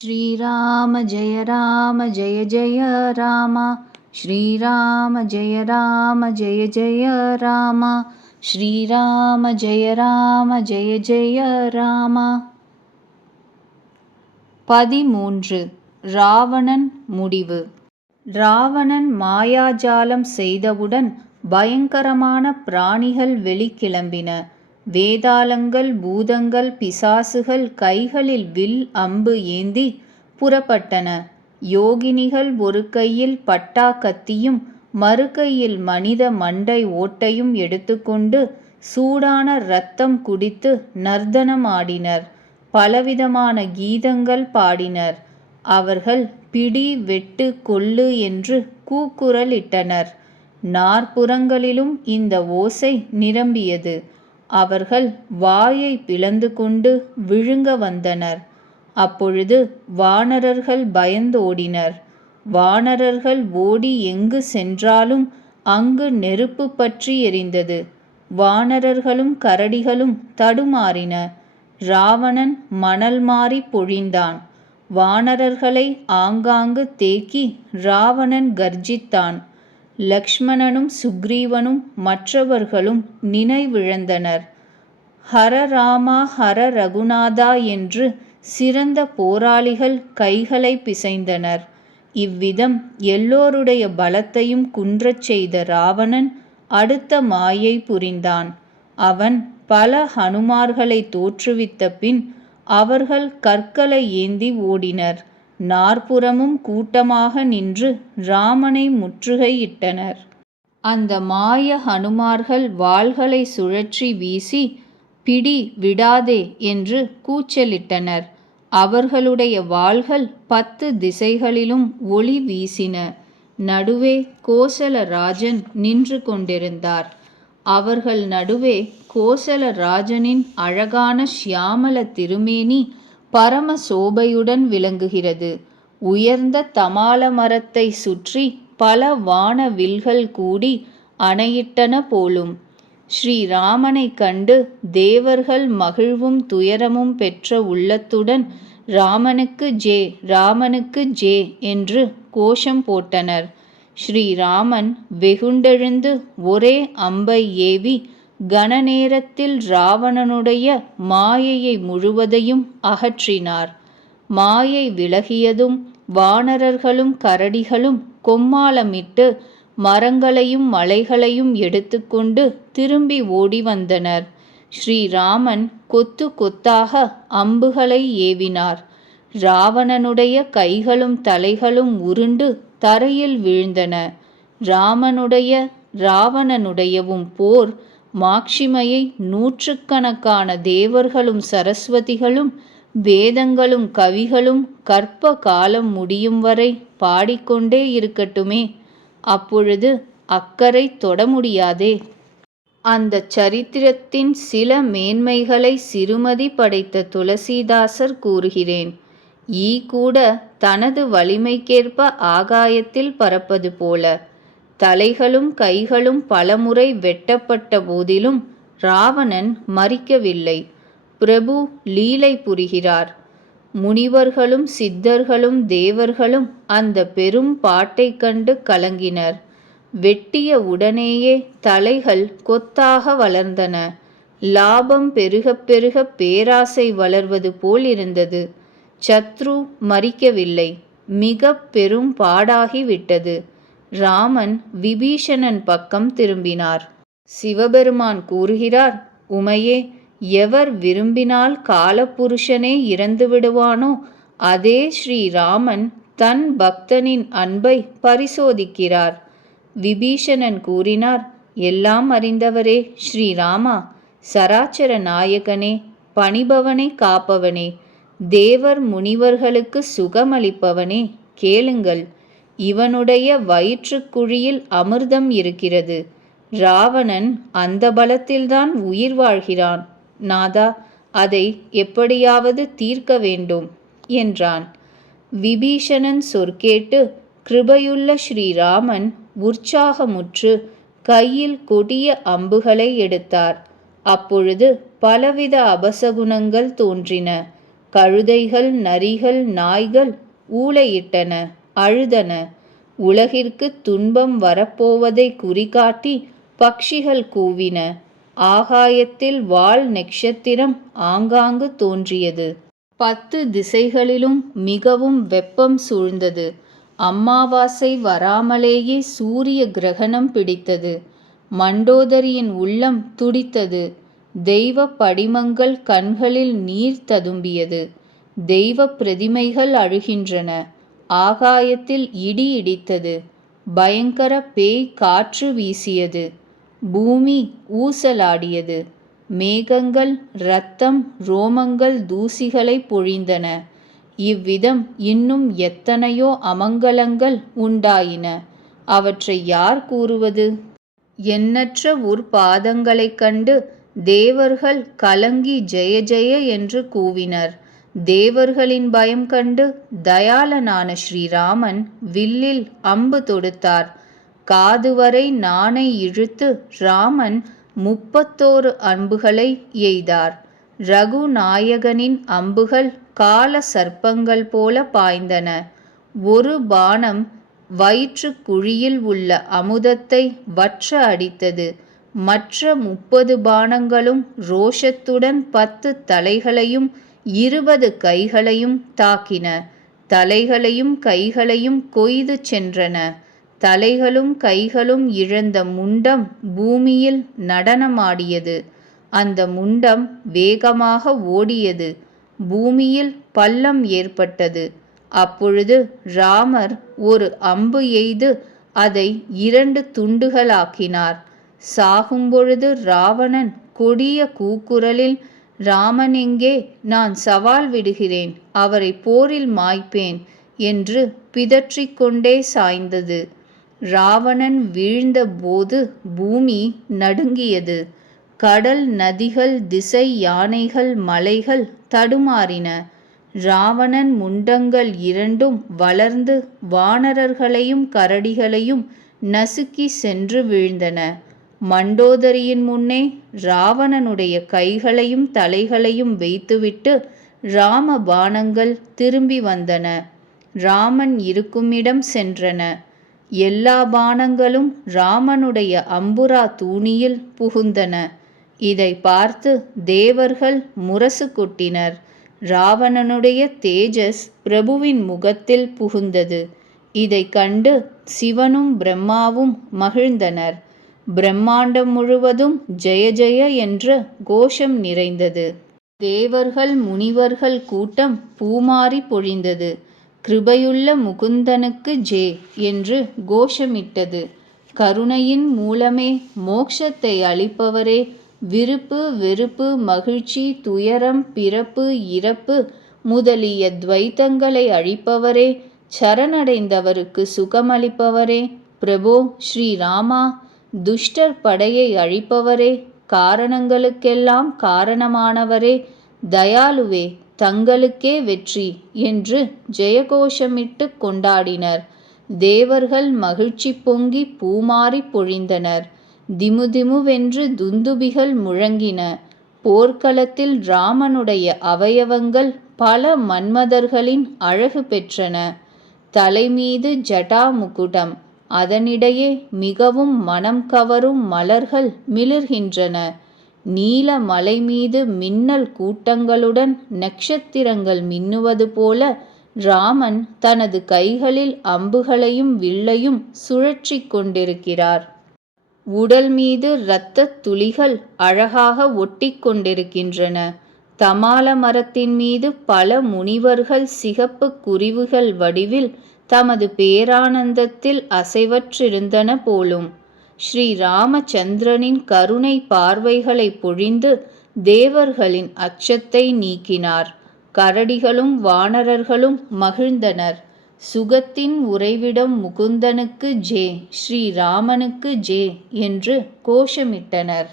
श्रीराम जय जय राम। श्रीराम जय जय राम। श्रीराम जय जय राम। 13 ராவணன் முடிவு. ராவணன் மாயாஜாலம் செய்தவுடன் பயங்கரமான பிராணிகள் வெளிக்கிளம்பின. வேதாளங்கள், பூதங்கள், பிசாசுகள் கைகளில் வில் அம்பு ஏந்தி புறப்பட்டன. யோகினிகள் ஒரு கையில் பட்டா கத்தியும் மறு கையில் மனித மண்டை ஓட்டையும் எடுத்துக்கொண்டு சூடான இரத்தம் குடித்து நர்த்தனம் ஆடினர். பலவிதமான கீதங்கள் பாடினர். அவர்கள் பிடி, வெட்டு, கொல்லு என்று கூக்குரலிட்டனர். நாற்புறங்களிலும் இந்த ஓசை நிரம்பியது. அவர்கள் வாயை பிளந்து கொண்டு விழுங்க வந்தனர். அப்பொழுது வானரர்கள் பயந்தோடினர். வானரர்கள் ஓடி எங்கு சென்றாலும் அங்கு நெருப்பு பற்றி எரிந்தது. வானரர்களும் கரடிகளும் தடுமாறின. ராவணன் மணல் மாறி பொழிந்தான். வானரர்களை ஆங்காங்கு தேக்கி ராவணன் கர்ஜித்தான். லக்ஷ்மணனும் சுக்ரீவனும் மற்றவர்களும் நினைவிழந்தனர். ஹர ராமா ஹர ரகுநாதா என்று சிறந்த போராளிகள் கைகளை பிசைந்தனர். இவ்விதம் எல்லோருடைய பலத்தையும் குன்றச் செய்த ராவணன் அடுத்த மாயை புரிந்தான். அவன் பல ஹனுமார்களை தோற்றுவித்த பின் அவர்கள் கற்களை ஏந்தி ஓடினர். நாற்புறமும் கூட்டமாக நின்று ராமனை முற்றுகையிட்டனர். அந்த மாய ஹனுமார்கள் வாள்களை சுழற்றி வீசி பிடி, விடாதே என்று கூச்சலிட்டனர். அவர்களுடைய வாள்கள் 10 திசைகளிலும் ஒளி வீசின. நடுவே கோசலராஜன் நின்று கொண்டிருந்தார். அவர்கள் நடுவே கோசலராஜனின் அழகான ஷியாமல திருமேனி பரம சோபையுடன் விளங்குகிறது. உயர்ந்த தமால மரத்தை சுற்றி பல வான வில்கள் கூடி அணையிட்டன போலும். ஸ்ரீராமனை கண்டு தேவர்கள் மகிழ்வும் துயரமும் பெற்ற உள்ளத்துடன் ராமனுக்கு ஜே, ராமனுக்கு ஜே என்று கோஷம் போட்டனர். ஸ்ரீராமன் வெகுண்டெழுந்து ஒரே அம்பை ஏவி கன நேரத்தில் ராவணனுடைய மாயையை முழுவதையும் அகற்றினார். மாயை விலகியதும் வானரர்களும் கரடிகளும் கொம்மாளமிட்டு மரங்களையும் மலைகளையும் எடுத்துக்கொண்டு திரும்பி ஓடி வந்தனர். ஸ்ரீராமன் கொத்து கொத்தாக அம்புகளை ஏவினார். ராவணனுடைய கைகளும் தலைகளும் உருண்டு தரையில் வீழ்ந்தன. ராவணனுடையவும் போர் மாட்சிமையை நூற்றுக்கணக்கான தேவர்களும் சரஸ்வதிகளும் வேதங்களும் கவிகளும் கற்ப காலம் முடியும் வரை பாடிக்கொண்டே இருக்கட்டுமே. அப்பொழுது அக்கறை தொட முடியாதே. அந்த சரித்திரத்தின் சில மேன்மைகளை சிறுமதி படைத்த துளசிதாசர் கூறுகிறேன். ஈ கூட தனது வலிமைக்கேற்ப ஆகாயத்தில் பறப்பது போல. தலைகளும் கைகளும் பலமுறை வெட்டப்பட்ட போதிலும் ராவணன் மரிக்கவில்லை. பிரபு லீலை புரிகிறார். முனிவர்களும் சித்தர்களும் தேவர்களும் அந்த பெரும் பாட்டை கண்டு கலங்கினர். வெட்டிய உடனேயே தலைகள் கொத்தாக வளர்ந்தன. லாபம் பெருக பெருக பேராசை வளர்வது போல் இருந்தது. சத்ரு மரிக்கவில்லை. மிக பெரும் பாடாகிவிட்டது. ராமன் விபீஷணன் பக்கம் திரும்பினார். சிவபெருமான் கூறுகிறார், உமையே, எவர் விரும்பினால் காலபுருஷனே இறந்து விடுவானோ அதே ஸ்ரீராமன் தன் பக்தனின் அன்பை பரிசோதிக்கிறார். விபீஷணன் கூறினார், எல்லாம் அறிந்தவரே ஸ்ரீராமா, சராச்சர நாயகனே, பணிபவனை காப்பவனே, தேவர் முனிவர்களுக்கு சுகமளிப்பவனே, கேளுங்கள். இவனுடைய வயிற்றுக்குழியில் அமிர்தம் இருக்கிறது. ராவணன் அந்த பலத்தில்தான் உயிர் வாழ்கிறான். நாதா, அதை எப்படியாவது தீர்க்க வேண்டும் என்றான். விபீஷணன் சொற்கேட்டு கிருபையுள்ள ஸ்ரீராமன் உற்சாகமுற்று கையில் கொடிய அம்புகளை எடுத்தார். அப்பொழுது பலவித அபசகுணங்கள் தோன்றின. கழுதைகள், நரிகள், நாய்கள் ஊளையிட்டன, அழுதன. உலகிற்கு துன்பம் வரப்போவதை குறிகாட்டி பக்ஷிகள் கூவின. ஆகாயத்தில் வால் நட்சத்திரம் ஆங்காங்கு தோன்றியது. 10 திசைகளிலும் மிகவும் வெப்பம் சூழ்ந்தது. அம்மாவாசை வராமலேயே சூரிய கிரகணம் பிடித்தது. மண்டோதரியின் உள்ளம் துடித்தது. தெய்வ படிமங்கள் கண்களில் நீர் ததும்பியது. தெய்வ பிரதிமைகள் அழுகின்றன. ஆகாயத்தில் இடி இடித்தது. பயங்கர பேய் காற்று வீசியது. பூமி ஊசலாடியது. மேகங்கள் இரத்தம், ரோமங்கள், தூசிகளை பொழிந்தன. இவ்விதம் இன்னும் எத்தனையோ அமங்கலங்கள் உண்டாயின. அவற்றை யார் கூறுவது? எண்ணற்ற உற்பாதங்களைக் கண்டு தேவர்கள் கலங்கி ஜெய ஜெய என்று கூவினர். தேவர்களின் பயம் கண்டு தயாளனான ஸ்ரீராமன் வில்லில் அம்பு தொடுத்தார். காதுவரை நாணை இழுத்து ராமன் 31 அம்புகளை எய்தார். ரகுநாயகனின் அம்புகள் கால சர்ப்பங்கள் போல பாய்ந்தன. ஒரு பாணம் வயிற்று குழியில் உள்ள அமுதத்தை வற்ற அடித்தது. மற்ற 30 பாணங்களும் ரோஷத்துடன் 10 தலைகளையும் 20 கைகளையும் தாக்கின. தலைகளையும் கைகளையும் கொய்து சென்றன. தலைகளும் கைகளும் இழந்த முண்டம் பூமியில் நடனமாடியது. அந்த முண்டம் வேகமாக ஓடியது. பூமியில் பள்ளம் ஏற்பட்டது. அப்பொழுது ராமர் ஒரு அம்பு எய்து அதை 2 துண்டுகளாக்கினார். சாகும்பொழுது ராவணன் கொடிய கூக்குரலில், "ராமன் எங்கே? நான் சவால் விடுகிறேன், அவரை போரில் மாய்ப்பேன்" என்று பிதற்றிக்கொண்டே சாய்ந்தது. ராவணன் வீழ்ந்த போது பூமி நடுங்கியது. கடல், நதிகள், திசை யானைகள், மலைகள் தடுமாறின. ராவணன் முண்டங்கள் 2ம் வளர்ந்து வானரர்களையும் கரடிகளையும் நசுக்கி சென்று வீழ்ந்தன. மண்டோதரியின் முன்னே ராவணனுடைய கைகளையும் தலைகளையும் வைத்துவிட்டு ராம பாணங்கள் திரும்பி வந்தன. ராமன் இருக்குமிடம் சென்றன. எல்லா பாணங்களும் ராமனுடைய அம்புரா தூணியில் புகுந்தன. இதை பார்த்து தேவர்கள் முரசு கொட்டினர். ராவணனுடைய தேஜஸ் பிரபுவின் முகத்தில் புகுந்தது. இதை கண்டு சிவனும் பிரம்மாவும் மகிழ்ந்தனர். பிரம்மாண்டம் முழுவதும் ஜெய ஜெய என்ற கோஷம் நிறைந்தது. தேவர்கள் முனிவர்கள் கூட்டம் பூமாரி பொழிந்தது. கிருபையுள்ள முகுந்தனுக்கு ஜே என்று கோஷமிட்டது. கருணையின் மூலமே மோட்சத்தை அளிப்பவரே, விருப்பு வெறுப்பு, மகிழ்ச்சி, துயரம், பிறப்பு இறப்பு முதலிய துவைத்தங்களை அழிப்பவரே, சரணடைந்தவருக்கு சுகமளிப்பவரே, பிரபோ ஸ்ரீராமா, துஷ்டர் படையை அழிப்பவரே, காரணங்களுக்கெல்லாம் காரணமானவரே, தயாளுவே, தங்களுக்கே வெற்றி என்று ஜெயகோஷமிட்டு கொண்டாடினர். தேவர்கள் மகிழ்ச்சி பொங்கி பூமாரி பொழிந்தனர். திமுதிமுவென்று துந்துபிகள் முழங்கின. போர்க்களத்தில் ராமனுடைய அவயவங்கள் பல மன்மதர்களின் அழகு பெற்றன. தலைமீது ஜடா முகுடம், அதனிடையே மிகவும் மனம் கவரும் மலர்கள் மிளிர்கின்றன. நீல மலை மீது மின்னல் கூட்டங்களுடன் நட்சத்திரங்கள் மின்னுவது போல ராமன் தனது கைகளில் அம்புகளையும் வில்லையும் சுழற்றிக் கொண்டிருக்கிறார். உடல் மீது இரத்தத் துளிகள் அழகாக ஒட்டிக் கொண்டிருக்கின்றன. தமால மரத்தின் மீது பல முனிவர்கள் சிகப்பு குருவிகள் வடிவில் தமது பேரானந்தத்தில் அசைவற்றிருந்தன போலும். ஸ்ரீ ராமச்சந்திரனின் கருணை பார்வைகளை பொழிந்து தேவர்களின் அச்சத்தை நீக்கினார். கரடிகளும் வானரர்களும் மகிழ்ந்தனர். சுகத்தின் உறைவிடம் முகுந்தனுக்கு ஜே, ஸ்ரீராமனுக்கு ஜே என்று கோஷமிட்டனர்.